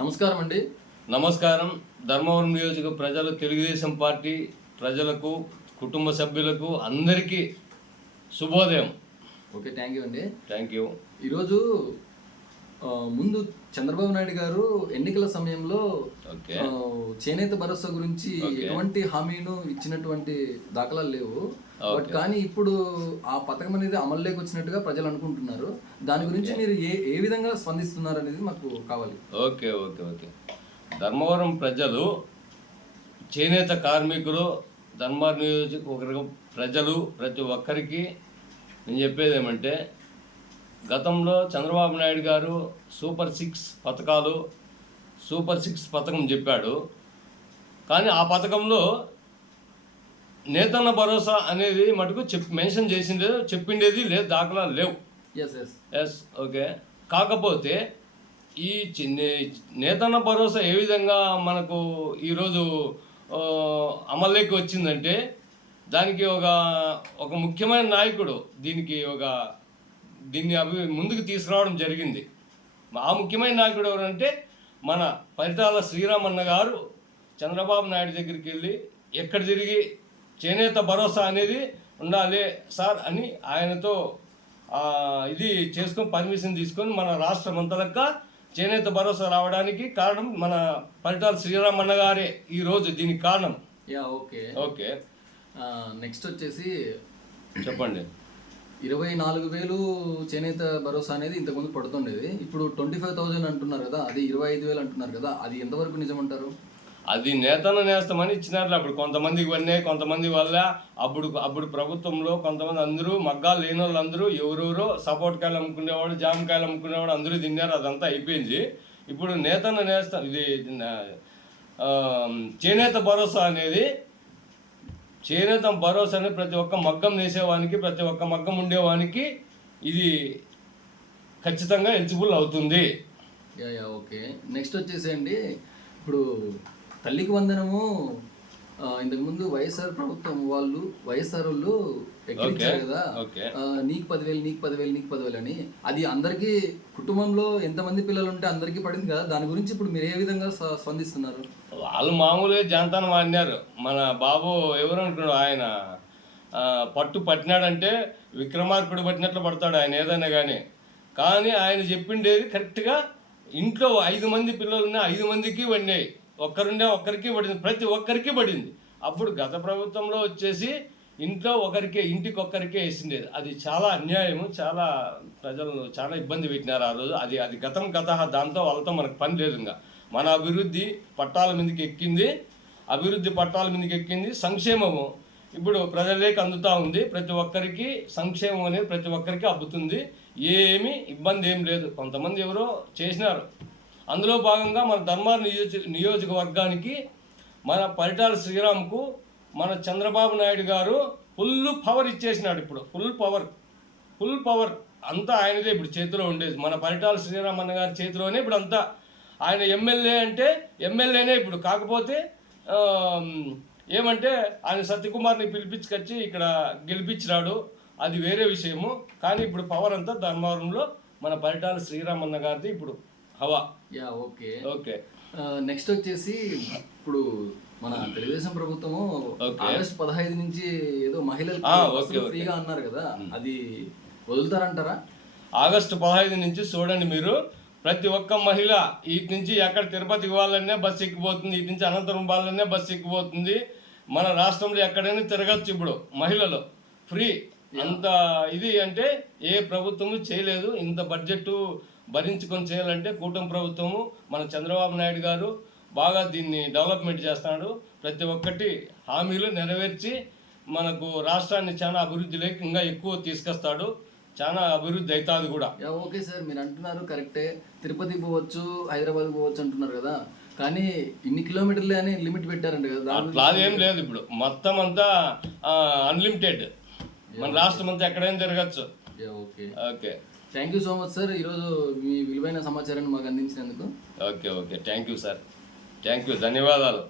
నమస్కారం అండి. నమస్కారం. ధర్మవరం నియోజక ప్రజలు, తెలుగుదేశం పార్టీ ప్రజలకు, కుటుంబ సభ్యులకు అందరికీ శుభోదయం. ఓకే, థ్యాంక్ యూ అండి. Thank you. ఈరోజు ముందు చంద్రబాబు నాయుడు గారు ఎన్నికల సమయంలో చేనేత భరోసా గురించి ఎటువంటి హామీను ఇచ్చినటువంటి దాఖలాలు లేవు. బట్ కానీ ఇప్పుడు ఆ పథకం అనేది అమల్లోకి వచ్చినట్టుగా ప్రజలు అనుకుంటున్నారు. దాని గురించి మీరు ఏ విధంగా స్పందిస్తున్నారు అనేది మాకు కావాలి. ఓకే ఓకే ఓకే ధర్మవరం ప్రజలు, చేనేత కార్మికులు, ధర్మవరం నియోజకవర్గ ప్రజలు ప్రతి ఒక్కరికి నేను చెప్పేది ఏమంటే, గతంలో చంద్రబాబు నాయుడు గారు సూపర్ 6 పథకాలు, సూపర్ 6 పథకం చెప్పాడు. కానీ ఆ పథకంలో నేతన్న భరోసా అనేది మటుకు మెన్షన్ చేసింది, చెప్పిండేది లేదు, దాఖలాలు లేవు. Yes okay. కాకపోతే ఈ నేతన్న భరోసా ఏ విధంగా మనకు ఈరోజు అమల్లోకి వచ్చిందంటే, దానికి ఒక ముఖ్యమైన నాయకుడు దీన్ని ముందుకు తీసుకురావడం జరిగింది. ఆ ముఖ్యమైన నాయకుడు ఎవరంటే మన పరిటాల శ్రీరామన్న గారు చంద్రబాబు నాయుడు దగ్గరికి వెళ్ళి ఎక్కడ తిరిగి చేనేత భరోసా అనేది ఉండాలి సార్ అని ఆయనతో ఇది చేసుకొని పర్మిషన్ తీసుకొని మన రాష్ట్రం అంతలక్క చేనేత భరోసా రావడానికి కారణం మన పరిటాల శ్రీరామన్న గారే ఈరోజు దీనికి కారణం. ఓకే ఓకే నెక్స్ట్ వచ్చేసి చెప్పండి. 24,000 చేనేత భరోసా అనేది ఇంతకుముందు పడుతుండేది. ఇప్పుడు 25,000 అంటున్నారు కదా, అది 25,000 అంటున్నారు కదా, అది ఎంతవరకు నిజమంటారు? అది నేస్తామని ఇచ్చినారు. అప్పుడు కొంతమందికి ఉన్నాయి, కొంతమంది వల్ల అప్పుడు ప్రభుత్వంలో కొంతమంది అందరూ మగ్గాలు లేని వాళ్ళు అందరూ ఎవరెవరో సపోర్ట్ కాయలు అమ్ముకునేవాడు, జామకాయలు అమ్ముకునేవాడు అందరూ తిన్నారు. అదంతా అయిపోయింది. ఇప్పుడు నేస్తాం ఇది చేనేత భరోసా అనేది, చేనేత భరోసా అనేది ప్రతి ఒక్క మగ్గం వేసేవానికి, ప్రతి ఒక్క మగ్గం ఉండేవానికి ఇది ఖచ్చితంగా ఎలిజిబుల్ అవుతుంది. ఓకే నెక్స్ట్ వచ్చేసేయండి, ఇప్పుడు తల్లికి వందనము ఇంతకుముందు వైఎస్ఆర్ ప్రభుత్వం వైఎస్ఆర్ వాళ్ళు ఎక్కించారు కదా, నీకు 10,000 అని. అది అందరికీ కుటుంబంలో ఎంతమంది పిల్లలు ఉంటే అందరికీ పడింది కదా, దాని గురించి ఇప్పుడు మీరు ఏ విధంగా స్పందిస్తున్నారు? వాళ్ళు మామూలుగా జంతానం వాడినారు. మన బాబు ఎవరు అనుకున్నాడు, ఆయన పట్టినాడంటే విక్రమార్కుడు పట్టినట్లు పడతాడు ఆయన ఏదైనా కానీ ఆయన చెప్పిండేది కరెక్ట్గా. ఇంట్లో 5 మంది పిల్లలున్నా 5 మందికి పడినాయి, ఒక్కరికి పడింది, ప్రతి ఒక్కరికి పడింది. అప్పుడు గత ప్రభుత్వంలో వచ్చేసి ఇంటికి ఒక్కరికే వేసిండేది. అది చాలా అన్యాయము, చాలా ప్రజలు చాలా ఇబ్బంది పెట్టినారు ఆ రోజు. అది గతం దాంతో వాళ్ళతో మనకు పని లేదు. ఇంకా మన అభివృద్ధి పట్టాల మీదకి ఎక్కింది. సంక్షేమము ఇప్పుడు ప్రజలకి అందుతూ ఉంది. ప్రతి ఒక్కరికి సంక్షేమం అనేది ప్రతి ఒక్కరికి అబ్బుతుంది. ఏమీ ఇబ్బంది ఏం లేదు. కొంతమంది ఎవరో చేసినారు. అందులో భాగంగా మన ధర్మవరం నియోజకవర్గానికి మన పరిటాల శ్రీరామ్కు మన చంద్రబాబు నాయుడు గారు ఫుల్ పవర్ ఇచ్చేసినాడు. ఇప్పుడు ఫుల్ పవర్ అంతా ఆయనదే ఇప్పుడు చేతిలో ఉండేది. మన పరిటాల శ్రీరామన్న గారి చేతిలోనే ఇప్పుడు అంతా. ఆయన ఎమ్మెల్యే అంటే ఎమ్మెల్యేనే ఇప్పుడు. కాకపోతే ఏమంటే ఆయన సత్యకుమార్ని పిలిపించుకొచ్చి ఇక్కడ గెలిపించినాడు, అది వేరే విషయము. కానీ ఇప్పుడు పవర్ అంతా ధర్మవరంలో మన పరిటాల శ్రీరామన్న గారిది ఇప్పుడు హవా. ఓకే ఓకే నెక్స్ట్ వచ్చేసి, ఇప్పుడు మన తెలుగుదేశం ప్రభుత్వము ఆగస్టు 15 నుంచి ఏదో మహిళలకు ఫ్రీగా అన్నారు కదా, అది వదులుతారంటారా? ఆగస్టు 15 నుంచి చూడండి మీరు, ప్రతి ఒక్క మహిళ ఇటు నుంచి ఎక్కడ తిరుపతికి వాళ్ళనే బస్సు ఎక్కిపోతుంది, ఇటు నుంచి అనంతపురం వాళ్ళనే బస్సు ఎక్కిపోతుంది. మన రాష్ట్రంలో ఎక్కడైనా తిరగచ్చు ఇప్పుడు మహిళలు ఫ్రీ. అంత ఇది అంటే ఏ ప్రభుత్వము చేయలేదు. ఇంత బడ్జెట్ భరించుకొని చేయాలంటే కూటమి ప్రభుత్వము, మన చంద్రబాబు నాయుడు గారు బాగా దీన్ని డెవలప్మెంట్ చేస్తున్నాడు. ప్రతి ఒక్కటి హామీలు నెరవేర్చి మనకు రాష్ట్రాన్ని చాలా అభివృద్ధిలోకి ఇంకా ఎక్కువ తీసుకొస్తాడు. చాలా అభివృద్ధి అవుతుంది కూడా. ఓకే సార్, మీరు అంటున్నారు కరెక్టే, తిరుపతికి పోవచ్చు, హైదరాబాద్ పోవచ్చు అంటున్నారు కదా, కానీ ఇన్ని కిలోమీటర్లే అని లిమిట్ పెట్టారంట కదా. అట్లా ఏం లేదు. ఇప్పుడు మొత్తం అంతా అన్లిమిటెడ్, మన రాష్ట్రం అంతా ఎక్కడైనా తిరగచ్చు. Okay okay thank you so much sir, ఈరోజు మీ విలువైన సమాచారాన్ని మాకు అందించినందుకు. Okay thank you sir, thank you, ధన్యవాదాలు.